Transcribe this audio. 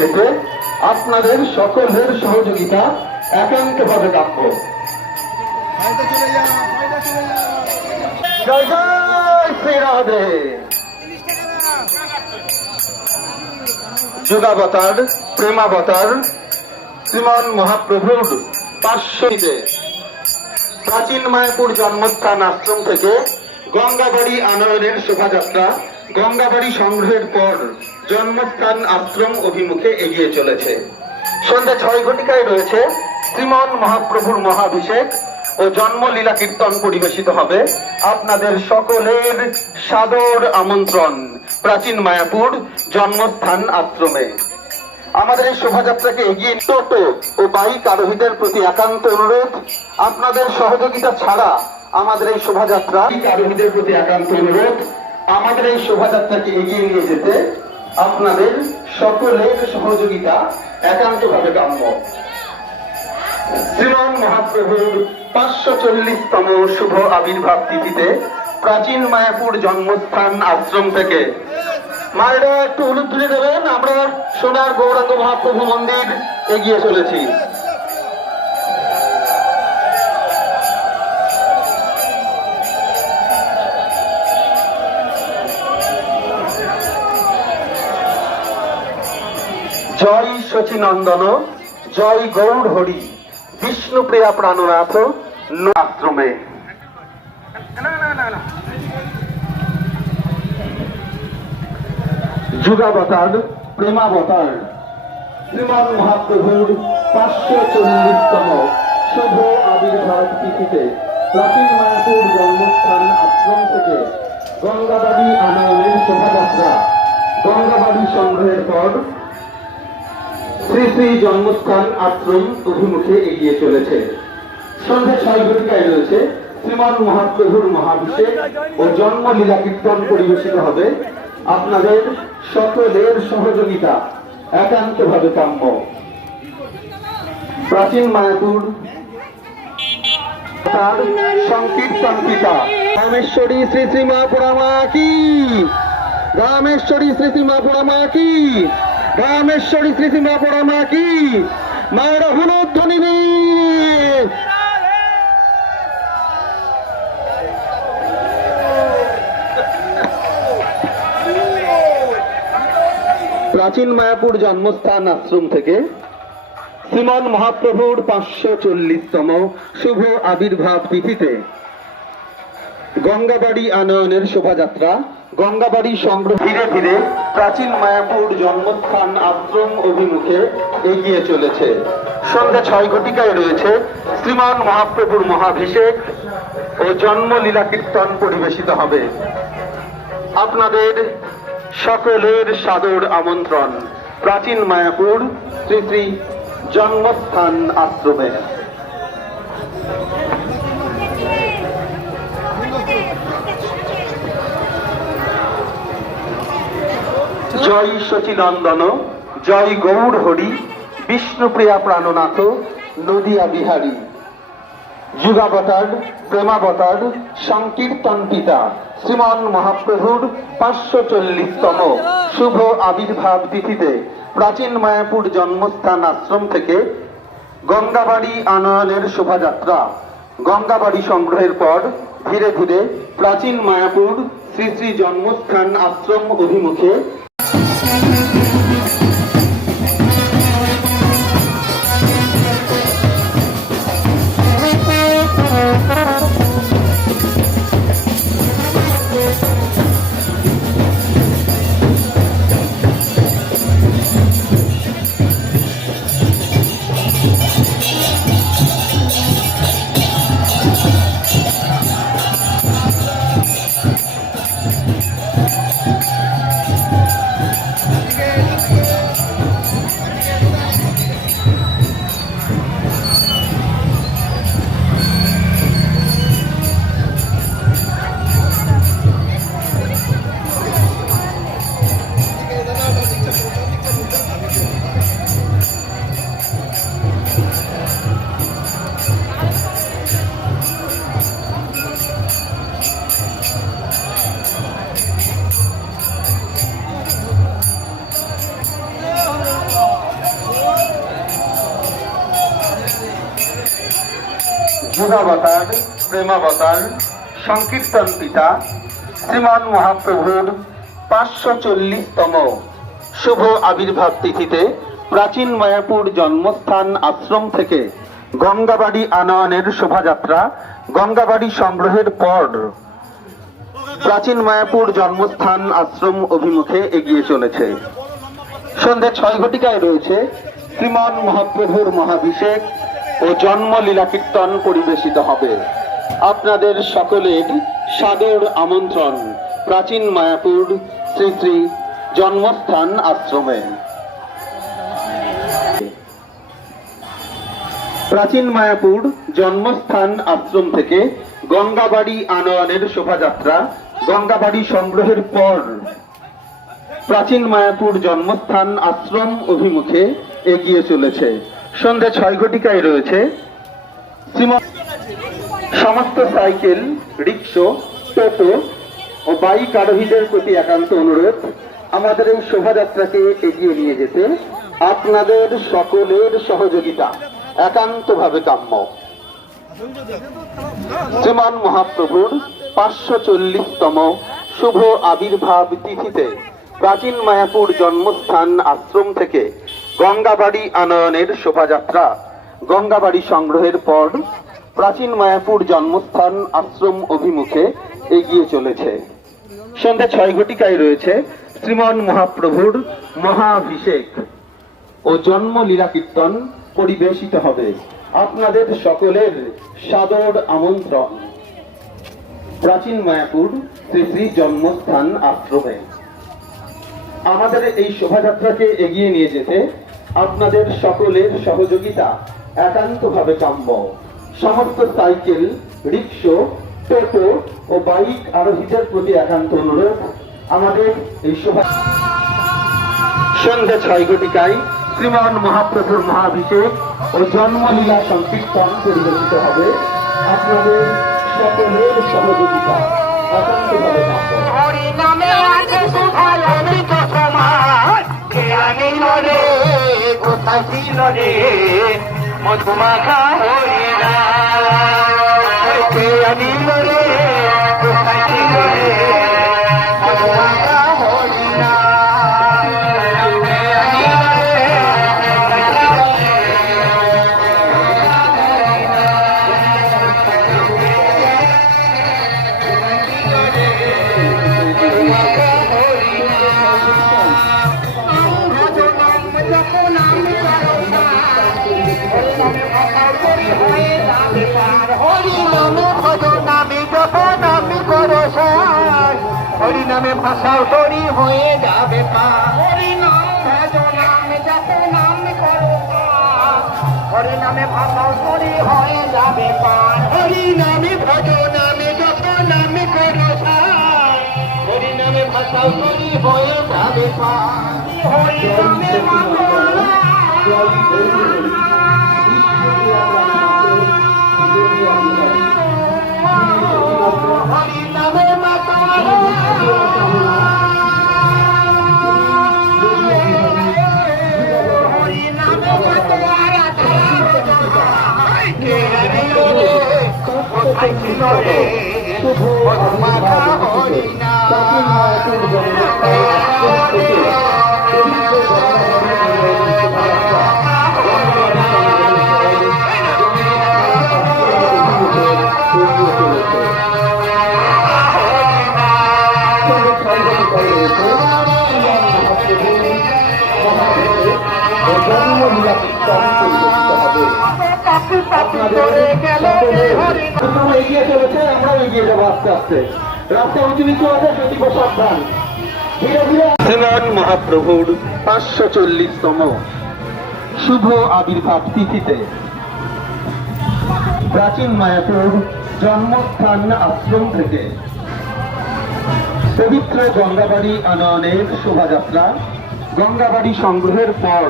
যেতে আপনাদের সকলের সহযোগিতা একান্তভাবে কাম্য। জয় জয় শ্রীরাধে। যুগাবতার প্রেমাবতার শ্রীমান মহাপ্রভুর 500 প্রাচীন মায়াপুর জন্মস্থান আশ্রম থেকে গঙ্গাবাড়ি আনয়নের শোভাযাত্রা গঙ্গাবাড়ি সংগ্রহের পর জন্মস্থান আশ্রম অভিমুখে এগিয়ে চলেছে। সন্ধ্যা 6 ঘটিকায় রয়েছে শ্রীমান মহাপ্রভুর মহাভিষেক ও জন্মলীলা কীর্তন পরিবেশিত হবে। আপনাদের সকলের সাদর আমন্ত্রণ প্রাচীন মায়াপুর জন্মস্থান আশ্রমে। আমাদের এই শোভাযাত্রাকে এগিয়ে টোটো ও বাইক আরোহীদের প্রতি একান্ত অনুরোধ, আপনাদের সহযোগিতা ছাড়া আমাদের এই শোভাযাত্রা আরোহীদের প্রতি একান্ত অনুরোধ, আমাদের এই শোভাযাত্রাকে এগিয়ে নিয়ে যেতে আপনাদের সকলের সহযোগিতা একান্তভাবে কাম্য। শ্রীমান মহাপ্রভুর 540তম শুভ আবির্ভাব তিথিতে প্রাচীন মায়াপুর জন্মস্থান আশ্রম থেকে মায়েরা একটু হলুদ তুলে দেবেন। আমরা সোনার গৌরাঙ্গ মহাপ্রভু মন্দির এগিয়ে চলেছি। জয় শচীনন্দন, জয় গৌর হরি, বিষ্ণুপ্রিয়া প্রাণনাথ আশ্রমে। যুগাবতার প্রেমাবতার শ্রীমান মহাপ্রভুর 540তম শুভ আবির্ভাব তিথিতে প্রাচীন মায়াপুর জন্মস্থান আশ্রম থেকে গঙ্গাবাড়ি আনয়নের শোভাযাত্রা গঙ্গাবাড়ি সংগ্রহের পর শ্রী শ্রী জন্মস্থান আশ্রম অভিমুখে এগিয়ে চলেছে। সন্ধ্যা 6 ঘটিকায় রয়েছে শ্রীমান মহাপ্রভুর মহাভিষেক ও জন্মলীলা কীর্তন পরিবেশিত হবে। আপনাদের সকলের সহযোগিতা একান্তভাবে কাম্য। প্রাচীন মায়াপুর তার সংকীর্তন পিতা রামেশ্বরী শ্রী শ্রী মহাপুরামা কি, রামেশ্বরী শ্রী শ্রী মহাপুরামা কি, রামেশ্বরী শ্রী শ্রী মহাপুরামা কি। মায়েরা হলুদ ধ্বনি দিন। প্রাচীন মায়াপুর জন্মস্থান আশ্রম থেকে শ্রীমান মহাপ্রভুর 540তম শুভ আবির্ভাব তিথিতে গঙ্গাবাড়ি আনয়নের শোভাযাত্রা গঙ্গাবাড়ি সংগ্রহ ধীরে ধীরে প্রাচীন মায়াপুর জন্মস্থান আশ্রম অভিমুখে এগিয়ে চলেছে। সন্ধ্যা 6 ঘটিকায় রয়েছে শ্রীমান মহাপ্রভুর মহাভিষেক ও জন্মলীলা কীর্তন পরিবেশিত হবে। আপনাদের সকলের সাদর আমন্ত্রণ প্রাচীন মায়াপুর শ্রী শ্রী জন্মস্থান আশ্রমে। জয় শচীনন্দন, জয় গৌর হরি, বিষ্ণুপ্রিয়া প্রাণনাথ নদিয়া বিহারী। যুগাবতার প্রেমাবতার সংকীর্তন পিতা শ্রীমান মহাপ্রভুর 540তম শুভ আবির্ভাব তিথিতে প্রাচীন মায়াপুর জন্মস্থান আশ্রম থেকে গঙ্গাবাড়ি আনয়নের শোভাযাত্রা গঙ্গাবাড়ি সংগ্রহের পর ধীরে ধীরে প্রাচীন মায়াপুর শ্রী শ্রী জন্মস্থান আশ্রম অভিমুখে যুগাবতার প্রেমাবতার সংকীর্তন পিতা শ্রীমান মহাপ্রভুর 540তম শুভ আবির্ভাব তিথিতে প্রাচীন মায়াপুর জন্মস্থান আশ্রম থেকে গঙ্গাবাড়ি আনয়নের শোভাযাত্রা গঙ্গাবাড়ি সংগ্রহের পর প্রাচীন মায়াপুর জন্মস্থান আশ্রম অভিমুখে এগিয়ে চলেছে। সন্ধ্যে 6 ঘটিকায় রয়েছে শ্রীমান মহাপ্রভুর মহাভিষেক ও জন্ম লীলা কীর্তন পরিবেশিত হবে। আপনাদের সকলের সাদর আমন্ত্রণ প্রাচীন মায়াপুর শ্রী শ্রী জন্মস্থান আশ্রমে। প্রাচীন মায়াপুর জন্মস্থান আশ্রম থেকে গঙ্গাবাড়ি আনয়নের শোভাযাত্রা গঙ্গাবাড়ি সংগ্রহের পর প্রাচীন মায়াপুর জন্মস্থান আশ্রম অভিমুখে এগিয়ে চলেছে। সন্ধ্যে 6 ঘটিকায় রয়েছে সমস্ত সাইকেল, রিক্সা, টোটো ও বাইক আরোহীদের প্রতি একান্ত অনুরোধ আমাদের এই শোভাযাত্রাকে এগিয়ে নিয়ে যেতে আপনাদের সকলের সহযোগিতা একান্তভাবে কাম্য। শ্রীমান মহাপ্রভুর 540তম শুভ আবির্ভাব তিথিতে প্রাচীন মায়াপুর জন্মস্থান আশ্রম থেকে গঙ্গাবাড়ি আনয়নের শোভাযাত্রা গঙ্গাবাড়ি সংগ্রহের পর প্রাচীন মায়াপুর জন্মস্থান আশ্রম অভিমুখে এগিয়ে চলেছে। সন্ধ্যা 6 ঘটিকায় রয়েছে শ্রীমান মহাপ্রভুর মহাভিষেক ও জন্ম লীলা কীর্তন পরিবেশিত হবে। আপনাদের সকলের সাদর আমন্ত্রণ প্রাচীন মায়াপুর শ্রী শ্রী জন্মস্থান আশ্রমে। আমাদের এই শোভাযাত্রাকে এগিয়ে নিয়ে যেতে আপনাদের সকলের সহযোগিতা একান্তভাবে কাম্য। সমস্ত সাইকেল, রিক্সা, টোটো ও বাইক আরোহীদের প্রতি একান্ত অনুরোধ আমাদের এই সন্ধ্যা 6 ঘটিকায় শ্রীমান মহাপ্রভুর মহাভিষেক ও জন্মলীলা সংকীর্তন পরিবেশিত হবে। আপনাদের সকলের সহযোগিতা একান্তভাবে কাম্য। মধুমাখা হরিণা কে আনিল রে কোথায় ছিল রে মধুমাখা হরিণা কে আনিল হরিনামে ভাষাও তরি হয়ে যাবে পার হরিনাম ভজ নামে যত নাম করো হরিনামে ভাষাও তরি হয়ে যাবে পার হরিনামে ভজ নামে যত নাম করো হরিনামে ভাষাও তরি হয়ে যাবে পার হরিনামে হরিনামে মাতা এগিয়ে চলেছে, আমরাও এগিয়ে যাবো আস্তে আস্তে। রাস্তা উঁচু নিচু আছে, সেটি সাবধান। ধীরে ধীরে শ্রীমান মহাপ্রভুর 540তম শুভ আবির্ভাব তিথিতে প্রাচীন মায়াপুর জন্মস্থান আশ্রম থেকে পবিত্র গঙ্গাবাড়ি আনয়নের শোভাযাত্রা গঙ্গাবাড়ি সংগ্রহের পর